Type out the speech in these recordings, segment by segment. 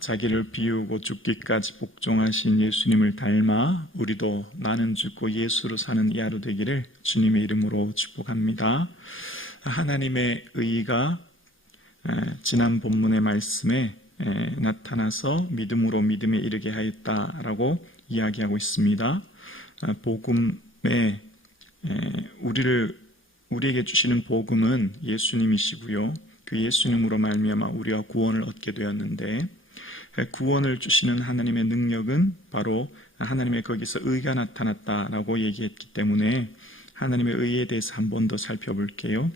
자기를 비우고 죽기까지 복종하신 예수님을 닮아 우리도 나는 죽고 예수로 사는 이 하루 되기를 주님의 이름으로 축복합니다. 하나님의 의의가 지난 본문의 말씀에 나타나서 믿음으로 믿음에 이르게 하였다라고 이야기하고 있습니다. 복음에 우리에게 주시는 복음은 예수님이시고요. 그 예수님으로 말미암아 우리가 구원을 얻게 되었는데, 구원을 주시는 하나님의 능력은 바로 하나님의 거기서 의가 나타났다라고 얘기했기 때문에 하나님의 의에 대해서 한 번 더 살펴볼게요.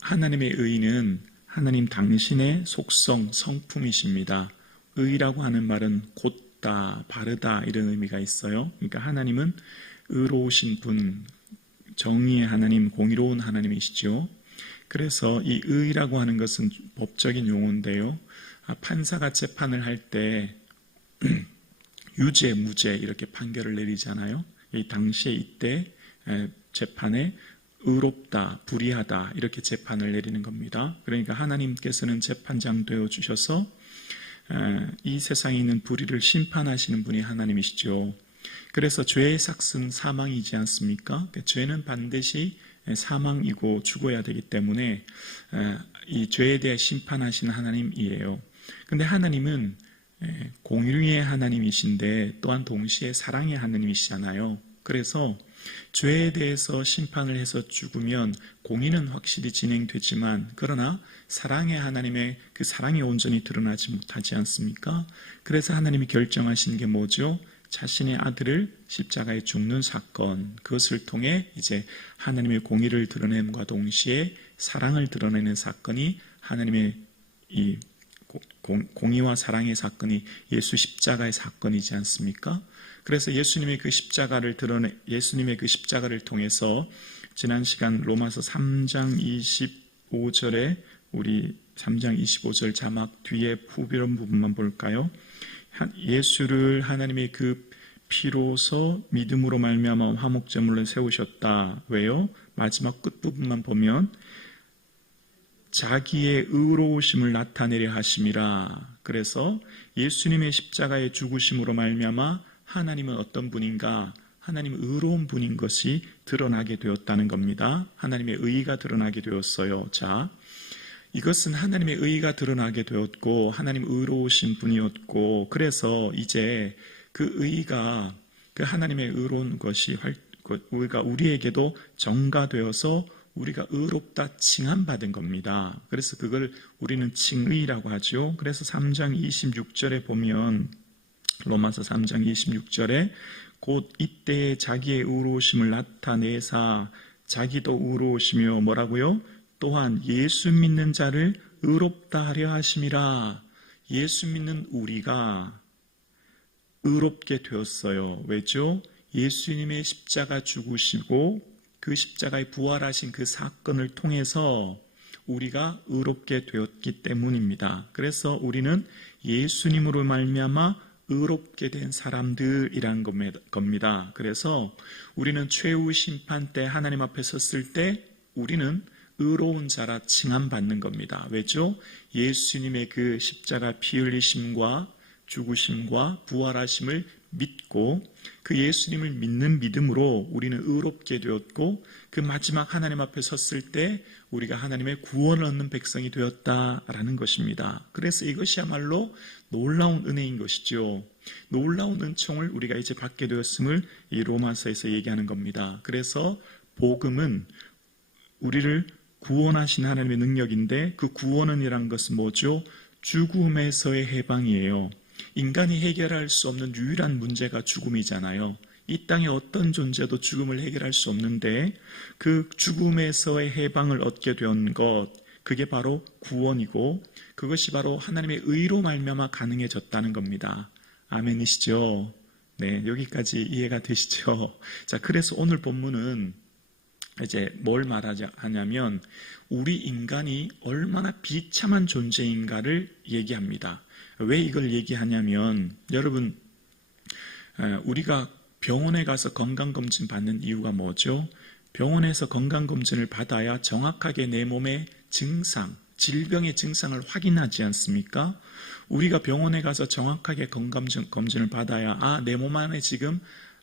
하나님의 의는 하나님 당신의 속성, 성품이십니다. 의라고 하는 말은 곧다, 바르다 이런 의미가 있어요. 그러니까 하나님은 의로우신 분, 정의의 하나님, 공의로운 하나님이시죠. 그래서 이 의라고 하는 것은 법적인 용어인데요. 판사가 재판을 할 때 유죄, 무죄 이렇게 판결을 내리잖아요. 이 당시에 이때 재판에 의롭다, 불의하다 이렇게 재판을 내리는 겁니다. 그러니까 하나님께서는 재판장 되어 주셔서 이 세상에 있는 불의를 심판하시는 분이 하나님이시죠. 그래서 죄의 삭은 사망이지 않습니까? 죄는 반드시 사망이고 죽어야 되기 때문에 이 죄에 대해 심판하시는 하나님이에요. 근데 하나님은 공의의 하나님이신데 또한 동시에 사랑의 하나님이시잖아요. 그래서 죄에 대해서 심판을 해서 죽으면 공의는 확실히 진행되지만 그러나 사랑의 하나님의 그 사랑이 온전히 드러나지 못하지 않습니까? 그래서 하나님이 결정하신 게 뭐죠? 자신의 아들을 십자가에 죽는 사건, 그것을 통해 이제 하나님의 공의를 드러냄과 동시에 사랑을 드러내는 사건이 하나님의 이 공의와 사랑의 사건이 예수 십자가의 사건이지 않습니까? 그래서 예수님의 그 십자가를 통해서 지난 시간 로마서 3장 25절에 우리 3장 25절 자막 뒤에 후비런 부분만 볼까요? 예수를 하나님의 그 피로서 믿음으로 말미암아 화목제물로 세우셨다. 왜요? 마지막 끝부분만 보면 자기의 의로우심을 나타내려 하심이라. 그래서 예수님의 십자가의 죽으심으로 말미암아 하나님은 어떤 분인가? 하나님은 의로운 분인 것이 드러나게 되었다는 겁니다. 하나님의 의의가 드러나게 되었어요. 자, 이것은 하나님의 의의가 드러나게 되었고 하나님 의로우신 분이었고, 그래서 이제 그 의의가 그 하나님의 의로운 것이 우리가 우리에게도 전가되어서 우리가 의롭다 칭함받은 겁니다. 그래서 그걸 우리는 칭의라고 하죠. 그래서 3장 26절에 보면 로마서 3장 26절에 곧 이때에 자기의 의로우심을 나타내사 자기도 의로우시며 뭐라고요? 또한 예수 믿는 자를 의롭다 하려 하심이라. 예수 믿는 우리가 의롭게 되었어요. 왜죠? 예수님의 십자가 죽으시고 그 십자가에 부활하신 그 사건을 통해서 우리가 의롭게 되었기 때문입니다. 그래서 우리는 예수님으로 말미암아 의롭게 된 사람들이란 겁니다. 그래서 우리는 최후 심판 때 하나님 앞에 섰을 때 우리는 의로운 자라 칭함받는 겁니다. 왜죠? 예수님의 그 십자가 피 흘리심과 죽으심과 부활하심을 믿고 그 예수님을 믿는 믿음으로 우리는 의롭게 되었고 그 마지막 하나님 앞에 섰을 때 우리가 하나님의 구원을 얻는 백성이 되었다라는 것입니다. 그래서 이것이야말로 놀라운 은혜인 것이죠. 놀라운 은총을 우리가 이제 받게 되었음을 이 로마서에서 얘기하는 겁니다. 그래서 복음은 우리를 구원하신 하나님의 능력인데 그 구원은이란 것은 뭐죠? 죽음에서의 해방이에요. 인간이 해결할 수 없는 유일한 문제가 죽음이잖아요. 이 땅의 어떤 존재도 죽음을 해결할 수 없는데 그 죽음에서의 해방을 얻게 된 것, 그게 바로 구원이고 그것이 바로 하나님의 의로 말미암아 가능해졌다는 겁니다. 아멘이시죠? 네, 여기까지 이해가 되시죠? 자, 그래서 오늘 본문은 이제 뭘 말하냐면 우리 인간이 얼마나 비참한 존재인가를 얘기합니다. 왜 이걸 얘기하냐면 여러분, 우리가 병원에 가서 건강검진 받는 이유가 뭐죠? 병원에서 건강검진을 받아야 정확하게 내 몸의 증상, 질병의 증상을 확인하지 않습니까? 우리가 병원에 가서 정확하게 건강검진을 받아야 내 몸 안에 지금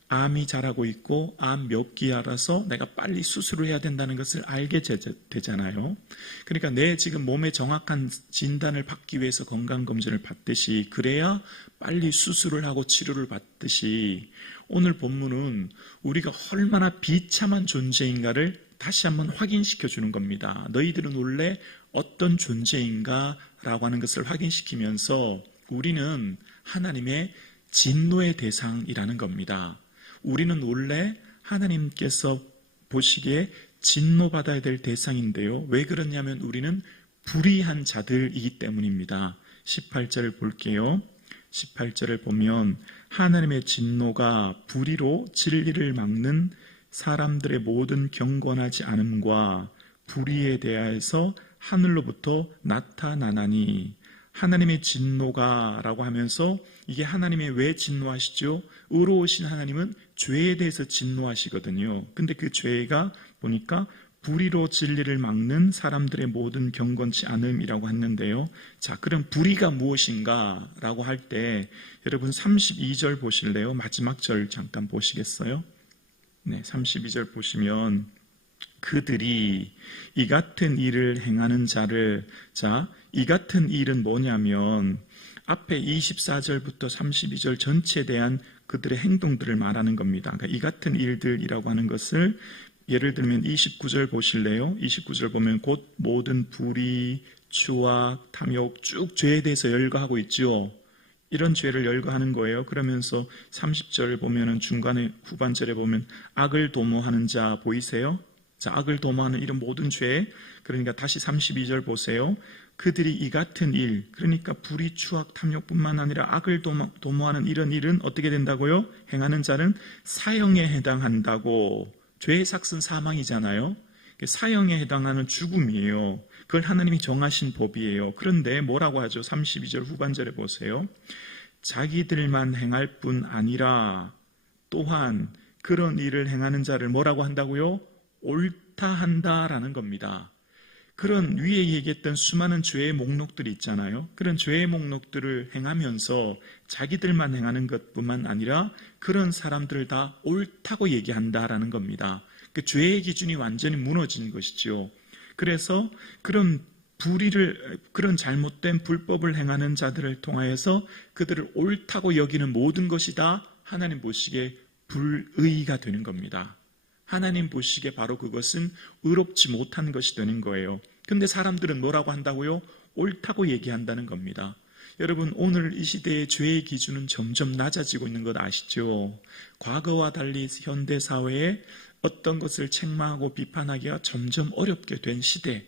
암이 자라고 있고 암 몇 기 알아서 내가 빨리 수술을 해야 된다는 것을 알게 되잖아요. 그러니까 내 지금 몸의 정확한 진단을 받기 위해서 건강검진을 받듯이, 그래야 빨리 수술을 하고 치료를 받듯이, 오늘 본문은 우리가 얼마나 비참한 존재인가를 다시 한번 확인시켜 주는 겁니다. 너희들은 원래 어떤 존재인가 라고 하는 것을 확인시키면서 우리는 하나님의 진노의 대상이라는 겁니다. 우리는 원래 하나님께서 보시기에 진노받아야 될 대상인데요. 왜 그러냐면 우리는 불의한 자들이기 때문입니다. 18절을 볼게요. 18절을 보면 하나님의 진노가 불의로 진리를 막는 사람들의 모든 경건하지 않음과 불의에 대하여서 하늘로부터 나타나나니, 하나님의 진노가 라고 하면서 이게 하나님의 왜 진노하시죠? 의로우신 하나님은 죄에 대해서 진노하시거든요. 근데 그 죄가 보니까 불의로 진리를 막는 사람들의 모든 경건치 않음이라고 했는데요. 자, 그럼 불의가 무엇인가 라고 할 때 여러분 32절 보실래요? 마지막 절 잠깐 보시겠어요? 네, 32절 보시면 그들이 이 같은 일을 행하는 자를, 자, 이 같은 일은 뭐냐면 앞에 24절부터 32절 전체에 대한 그들의 행동들을 말하는 겁니다. 그러니까 이 같은 일들이라고 하는 것을 예를 들면 29절 보실래요? 29절 보면 곧 모든 불의, 추악, 탐욕 쭉 죄에 대해서 열거하고 있죠. 이런 죄를 열거하는 거예요. 그러면서 30절을 보면은 중간에 후반절에 보면 악을 도모하는 자 보이세요? 자, 악을 도모하는 이런 모든 죄. 그러니까 다시 32절 보세요. 그들이 이 같은 일, 그러니까 불의, 추악, 탐욕뿐만 아니라 악을 도모하는 이런 일은 어떻게 된다고요? 행하는 자는 사형에 해당한다고. 죄의 삭은 사망이잖아요. 사형에 해당하는 죽음이에요. 그걸 하나님이 정하신 법이에요. 그런데 뭐라고 하죠? 32절 후반절에 보세요. 자기들만 행할 뿐 아니라 또한 그런 일을 행하는 자를 뭐라고 한다고요? 옳다 한다라는 겁니다. 그런 위에 얘기했던 수많은 죄의 목록들이 있잖아요. 그런 죄의 목록들을 행하면서 자기들만 행하는 것뿐만 아니라 그런 사람들을 다 옳다고 얘기한다라는 겁니다. 그 죄의 기준이 완전히 무너진 것이죠. 그래서 그런 불의를, 그런 잘못된 불법을 행하는 자들을 통하여서 그들을 옳다고 여기는 모든 것이 다 하나님 보시기에 불의가 되는 겁니다. 하나님 보시기에 바로 그것은 의롭지 못한 것이 되는 거예요. 근데 사람들은 뭐라고 한다고요? 옳다고 얘기한다는 겁니다. 여러분, 오늘 이 시대의 죄의 기준은 점점 낮아지고 있는 것 아시죠? 과거와 달리 현대 사회에 어떤 것을 책망하고 비판하기가 점점 어렵게 된 시대,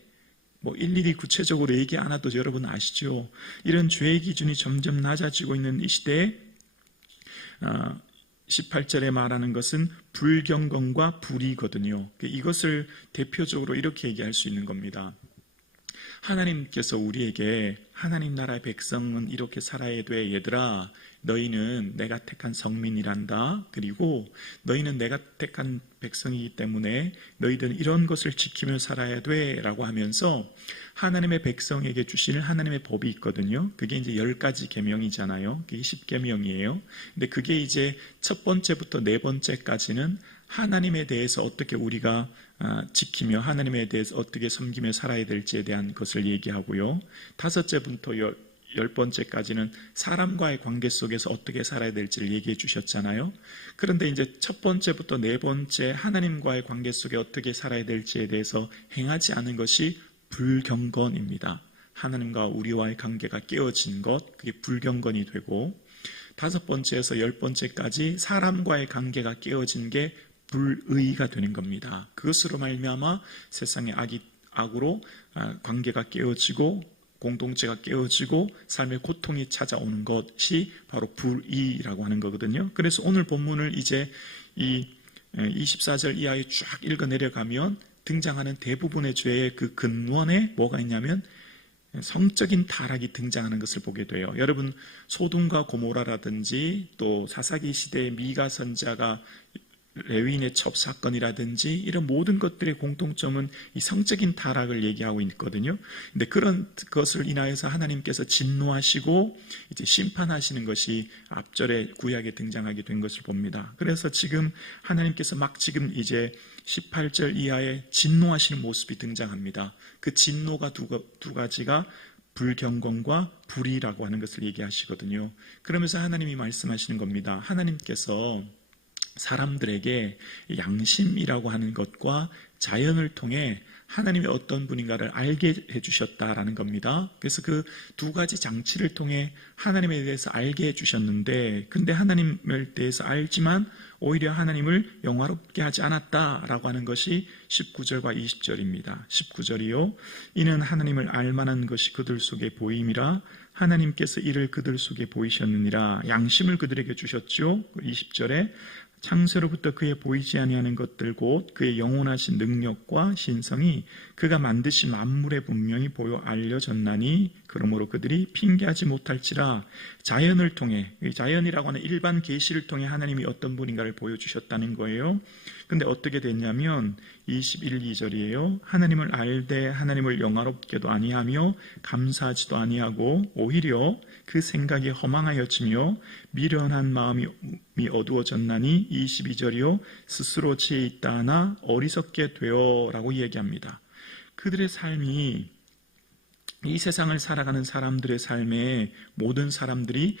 일일이 구체적으로 얘기 안 해도 여러분 아시죠? 이런 죄의 기준이 점점 낮아지고 있는 이 시대에 18절에 말하는 것은 불경건과 불의거든요. 이것을 대표적으로 이렇게 얘기할 수 있는 겁니다. 하나님께서 우리에게 하나님 나라의 백성은 이렇게 살아야 돼. 얘들아, 너희는 내가 택한 성민이란다. 그리고 너희는 내가 택한 백성이기 때문에 너희들은 이런 것을 지키며 살아야 돼 라고 하면서 하나님의 백성에게 주시는 하나님의 법이 있거든요. 그게 이제 10가지 계명이잖아요. 그게 10계명이에요. 근데 그게 이제 첫 번째부터 네 번째까지는 하나님에 대해서 어떻게 우리가 지키며 하나님에 대해서 어떻게 섬기며 살아야 될지에 대한 것을 얘기하고요. 다섯째부터 10번째까지는 사람과의 관계 속에서 어떻게 살아야 될지를 얘기해 주셨잖아요. 그런데 이제 첫 번째부터 네 번째 하나님과의 관계 속에 어떻게 살아야 될지에 대해서 행하지 않은 것이 불경건입니다. 하나님과 우리와의 관계가 깨어진 것, 그게 불경건이 되고, 다섯 번째에서 10번째까지 사람과의 관계가 깨어진 게 불의가 되는 겁니다. 그것으로 말미암아 세상의 악으로 관계가 깨어지고 공동체가 깨어지고 삶의 고통이 찾아오는 것이 바로 불의라고 하는 거거든요. 그래서 오늘 본문을 이제 이 24절 이하에 쫙 읽어 내려가면 등장하는 대부분의 죄의 그 근원에 뭐가 있냐면 성적인 타락이 등장하는 것을 보게 돼요. 여러분, 소돔과 고모라라든지 또 사사기 시대의 미가 선지자가 레위인의 첩 사건이라든지 이런 모든 것들의 공통점은 이 성적인 타락을 얘기하고 있거든요. 근데 그런 것을 인하여서 하나님께서 진노하시고 이제 심판하시는 것이 앞절에 구약에 등장하게 된 것을 봅니다. 그래서 지금 하나님께서 막 지금 이제 18절 이하에 진노하시는 모습이 등장합니다. 그 진노가 두 가지가 불경건과 불의라고 하는 것을 얘기하시거든요. 그러면서 하나님이 말씀하시는 겁니다. 하나님께서 사람들에게 양심이라고 하는 것과 자연을 통해 하나님이 어떤 분인가를 알게 해주셨다라는 겁니다. 그래서 그 두 가지 장치를 통해 하나님에 대해서 알게 해주셨는데, 근데 하나님을 대해서 알지만 오히려 하나님을 영화롭게 하지 않았다라고 하는 것이 19절과 20절입니다. 19절이요. 이는 하나님을 알만한 것이 그들 속에 보임이라 하나님께서 이를 그들 속에 보이셨느니라. 양심을 그들에게 주셨죠. 20절에 창세로부터 그의 보이지 아니하는 것들 곧 그의 영원하신 능력과 신성이 그가 만드신 만물에 분명히 보여 알려졌나니 그러므로 그들이 핑계하지 못할지라. 자연을 통해, 자연이라고 하는 일반 계시를 통해 하나님이 어떤 분인가를 보여주셨다는 거예요. 근데 어떻게 됐냐면 21, 2절이에요. 하나님을 알되 하나님을 영화롭게도 아니하며 감사하지도 아니하고 오히려 그 생각이 허망하여지며 미련한 마음이 어두워졌나니 22절이요. 스스로 지혜 있다 하나 어리석게 되어 라고 얘기합니다. 그들의 삶이, 이 세상을 살아가는 사람들의 삶에 모든 사람들이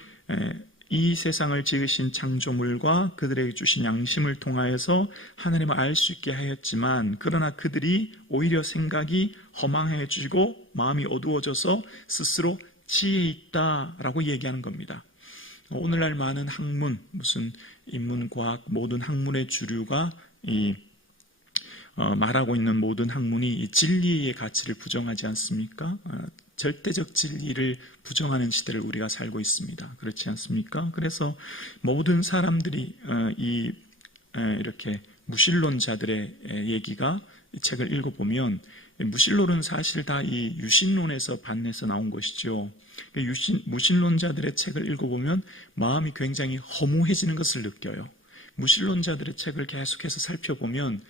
이 세상을 지으신 창조물과 그들에게 주신 양심을 통하여서 하나님을 알 수 있게 하였지만, 그러나 그들이 오히려 생각이 허망해지고 마음이 어두워져서 스스로 지혜 있다라고 얘기하는 겁니다. 오늘날 많은 학문, 무슨 인문과학, 모든 학문의 주류가 말하고 있는 모든 학문이 이 진리의 가치를 부정하지 않습니까? 절대적 진리를 부정하는 시대를 우리가 살고 있습니다. 그렇지 않습니까? 그래서 모든 사람들이 이렇게 무신론자들의 얘기가 이 책을 읽어보면, 무신론은 사실 다 이 유신론에서 반해서 나온 것이죠. 무신론자들의 책을 읽어보면 마음이 굉장히 허무해지는 것을 느껴요. 무신론자들의 책을 계속해서 살펴보면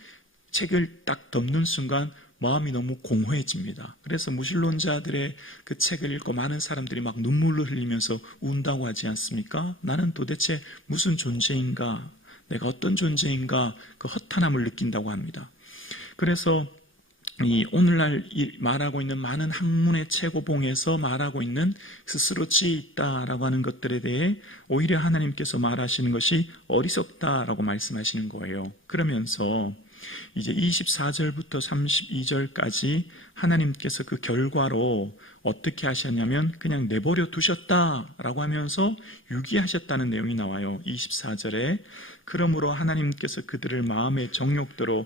책을 딱 덮는 순간 마음이 너무 공허해집니다. 그래서 무신론자들의 그 책을 읽고 많은 사람들이 막 눈물을 흘리면서 운다고 하지 않습니까? 나는 도대체 무슨 존재인가? 내가 어떤 존재인가? 그 허탄함을 느낀다고 합니다. 그래서 오늘날 말하고 있는 많은 학문의 최고봉에서 말하고 있는 스스로 지혜 있다라고 하는 것들에 대해 오히려 하나님께서 말하시는 것이 어리석다라고 말씀하시는 거예요. 그러면서 이제 24절부터 32절까지 하나님께서 그 결과로 어떻게 하셨냐면 그냥 내버려 두셨다라고 하면서 유기하셨다는 내용이 나와요. 24절에 그러므로 하나님께서 그들을 마음의 정욕대로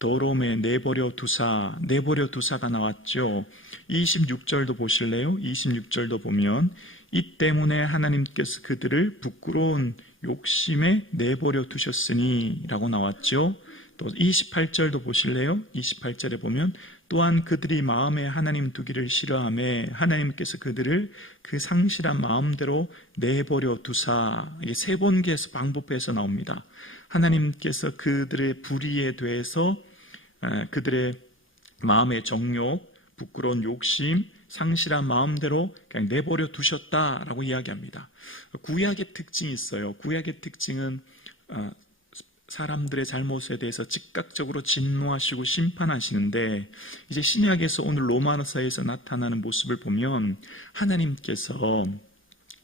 더러움에 내버려 두사가 나왔죠. 26절도 보실래요? 26절도 보면 이 때문에 하나님께서 그들을 부끄러운 욕심에 내버려 두셨으니 라고 나왔죠. 또 28절도 보실래요? 28절에 보면 또한 그들이 마음에 하나님 두기를 싫어하며 하나님께서 그들을 그 상실한 마음대로 내버려 두사. 이게 세 번째에서 반복해서 나옵니다. 하나님께서 그들의 불의에 대해서 그들의 마음의 정욕, 부끄러운 욕심, 상실한 마음대로 그냥 내버려 두셨다라고 이야기합니다. 구약의 특징이 있어요. 구약의 특징은 사람들의 잘못에 대해서 즉각적으로 진노하시고 심판하시는데, 이제 신약에서 오늘 로마서에서 나타나는 모습을 보면 하나님께서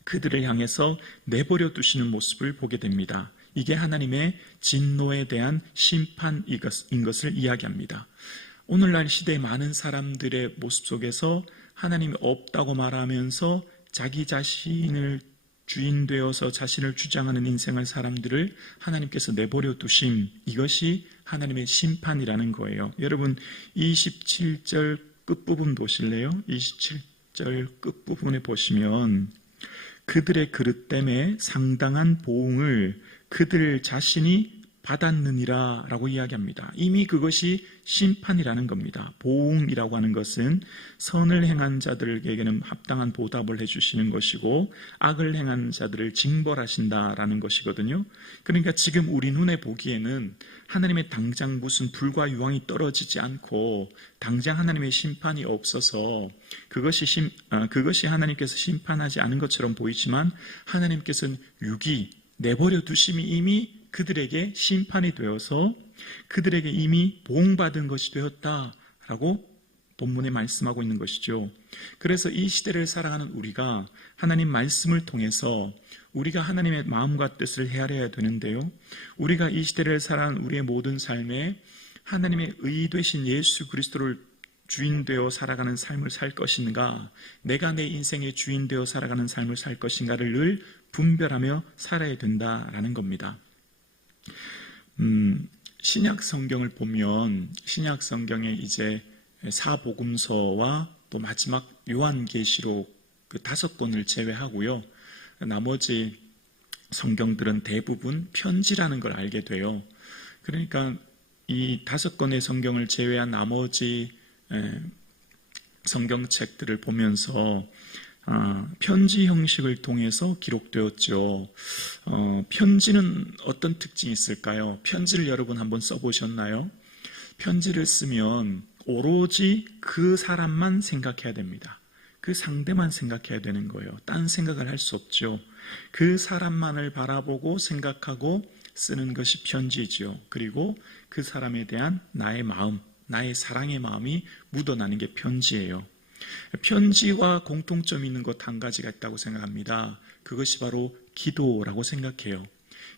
그들을 향해서 내버려 두시는 모습을 보게 됩니다. 이게 하나님의 진노에 대한 심판인 것을 이야기합니다. 오늘날 시대의 많은 사람들의 모습 속에서 하나님이 없다고 말하면서 자기 자신을 주인 되어서 자신을 주장하는 인생을 사람들을 하나님께서 내버려 두심, 이것이 하나님의 심판이라는 거예요. 여러분 27절 끝부분 보실래요? 27절 끝부분에 보시면 그들의 그릇 때문에 상당한 보응을 그들 자신이 받았느니라 라고 이야기합니다. 이미 그것이 심판이라는 겁니다. 보응이라고 하는 것은 선을 행한 자들에게는 합당한 보답을 해주시는 것이고 악을 행한 자들을 징벌하신다라는 것이거든요. 그러니까 지금 우리 눈에 보기에는 하나님의 당장 무슨 불과 유황이 떨어지지 않고 당장 하나님의 심판이 없어서 그것이 하나님께서 심판하지 않은 것처럼 보이지만 하나님께서는 유기 내버려 두심이 이미 그들에게 심판이 되어서 그들에게 이미 보응받은 것이 되었다라고 본문에 말씀하고 있는 것이죠. 그래서 이 시대를 살아가는 우리가 하나님 말씀을 통해서 우리가 하나님의 마음과 뜻을 헤아려야 되는데요. 우리가 이 시대를 살아가는 우리의 모든 삶에 하나님의 의 되신 예수 그리스도를 주인되어 살아가는 삶을 살 것인가, 내가 내 인생의 주인되어 살아가는 삶을 살 것인가를 늘 분별하며 살아야 된다라는 겁니다. 신약 성경을 보면 신약 성경에 이제 사복음서와 또 마지막 요한계시록 그 5권을 제외하고요. 나머지 성경들은 대부분 편지라는 걸 알게 돼요. 그러니까 이 5권의 성경을 제외한 나머지 성경책들을 보면서 편지 형식을 통해서 기록되었죠. 편지는 어떤 특징이 있을까요? 편지를 여러분 한번 써보셨나요? 편지를 쓰면 오로지 그 사람만 생각해야 됩니다. 그 상대만 생각해야 되는 거예요. 딴 생각을 할 수 없죠. 그 사람만을 바라보고 생각하고 쓰는 것이 편지죠. 그리고 그 사람에 대한 나의 마음, 나의 사랑의 마음이 묻어나는 게 편지예요. 편지와 공통점이 있는 것 한 가지가 있다고 생각합니다. 그것이 바로 기도라고 생각해요.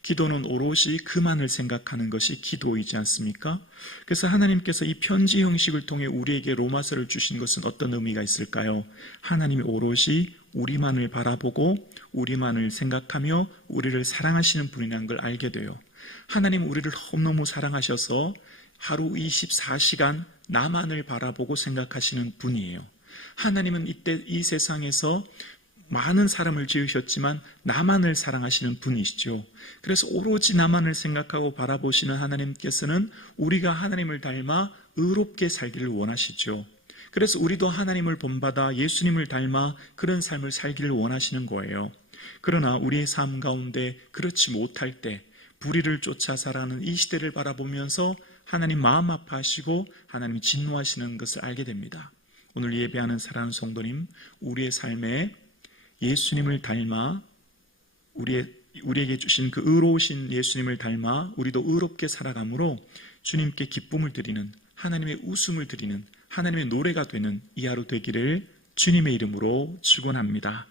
기도는 오롯이 그만을 생각하는 것이 기도이지 않습니까? 그래서 하나님께서 이 편지 형식을 통해 우리에게 로마서를 주신 것은 어떤 의미가 있을까요? 하나님이 오롯이 우리만을 바라보고 우리만을 생각하며 우리를 사랑하시는 분이라는 걸 알게 돼요. 하나님 우리를 너무너무 사랑하셔서 하루 24시간 나만을 바라보고 생각하시는 분이에요. 하나님은 이때 이 세상에서 많은 사람을 지으셨지만 나만을 사랑하시는 분이시죠. 그래서 오로지 나만을 생각하고 바라보시는 하나님께서는 우리가 하나님을 닮아 의롭게 살기를 원하시죠. 그래서 우리도 하나님을 본받아 예수님을 닮아 그런 삶을 살기를 원하시는 거예요. 그러나 우리의 삶 가운데 그렇지 못할 때 불의를 쫓아 살아가는 이 시대를 바라보면서 하나님 마음 아파하시고 하나님이 진노하시는 것을 알게 됩니다. 오늘 예배하는 사랑하는 성도님, 우리의 삶에 예수님을 닮아 우리에게 주신 그 의로우신 예수님을 닮아 우리도 의롭게 살아감으로 주님께 기쁨을 드리는, 하나님의 웃음을 드리는, 하나님의 노래가 되는 이 하루 되기를 주님의 이름으로 축원합니다.